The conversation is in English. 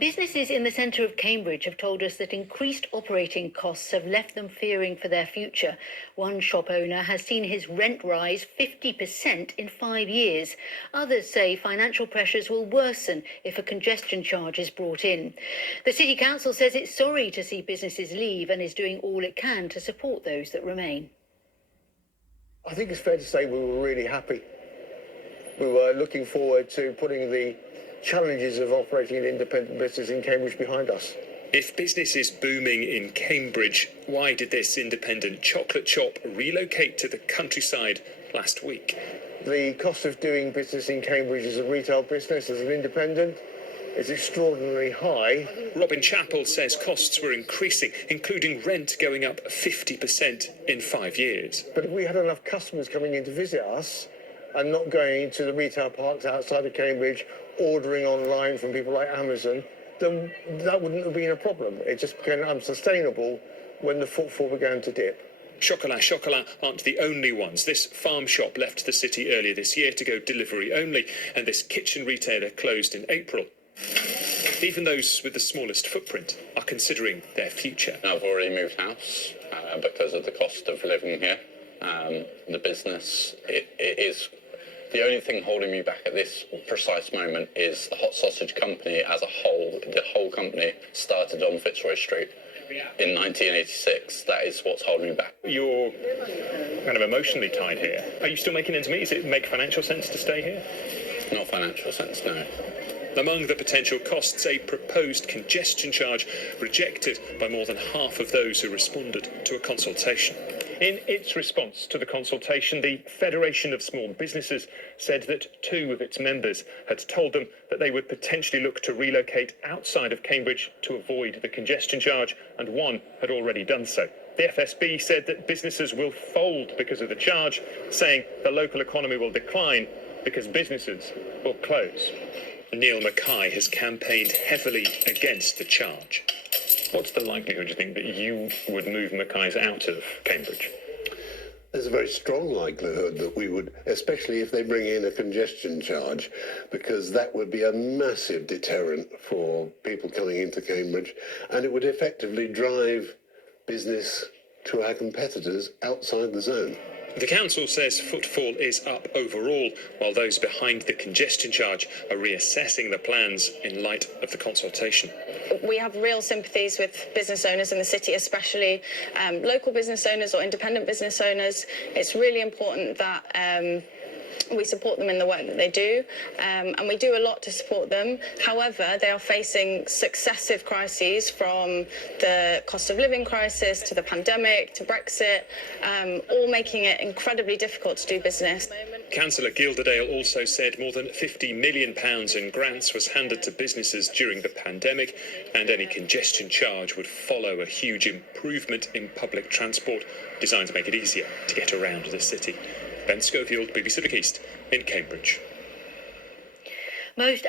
Businesses in the centre of Cambridge have told us that increased operating costs have left them fearing for their future. One shop owner has seen his rent rise 50% in 5 years. Others say financial pressures will worsen if a congestion charge is brought in. The City Council says it's sorry to see businesses leave and is doing all it can to support those that remain. I think it's fair to say we were really happy. We were looking forward to putting the challenges of operating an independent business in Cambridge behind us. If business is booming in Cambridge, why did this independent chocolate shop relocate to the countryside last week? The cost of doing business in Cambridge as a retail business, as an independent, is extraordinarily high. Robin Chappell says costs were increasing, including rent going up 50% in 5 years. But if we had enough customers coming in to visit us and not going to the retail parks outside of Cambridge, ordering online from people like Amazon, then that wouldn't have been a problem. It just became unsustainable when the footfall began to dip. Chocolat aren't the only ones. This farm shop left the city earlier this year to go delivery only, and this kitchen retailer closed in April. Even those with the smallest footprint are considering their future. I've already moved house because of the cost of living here. The business, it is... The only thing holding me back at this precise moment is the hot sausage company as a whole. The whole company started on Fitzroy Street in 1986. That is what's holding me back. You're kind of emotionally tied here. Are you still making ends meet? Does it make financial sense to stay here? Not financial sense, no. Among the potential costs, a proposed congestion charge rejected by more than half of those who responded to a consultation. In its response to the consultation, the Federation of Small Businesses said that 2 of its members had told them that they would potentially look to relocate outside of Cambridge to avoid the congestion charge, and 1 had already done so. The FSB said that businesses will fold because of the charge, saying the local economy will decline because businesses will close. Neil Mackay has campaigned heavily against the charge. What's the likelihood, do you think, that you would move Mackay's out of Cambridge? There's a very strong likelihood that we would, especially if they bring in a congestion charge, because that would be a massive deterrent for people coming into Cambridge, and it would effectively drive business to our competitors outside the zone. The council says footfall is up overall, while those behind the congestion charge are reassessing the plans in light of the consultation. We have real sympathies with business owners in the city, especially local business owners or independent business owners. It's really important that we support them in the work that they do, and we do a lot to support them. However, they are facing successive crises, from the cost of living crisis to the pandemic to Brexit, all making it incredibly difficult to do business. Councillor Gilderdale also said more than £50 million in grants was handed to businesses during the pandemic, and any congestion charge would follow a huge improvement in public transport designed to make it easier to get around the city. Ben Schofield, BBC Look East in Cambridge. Most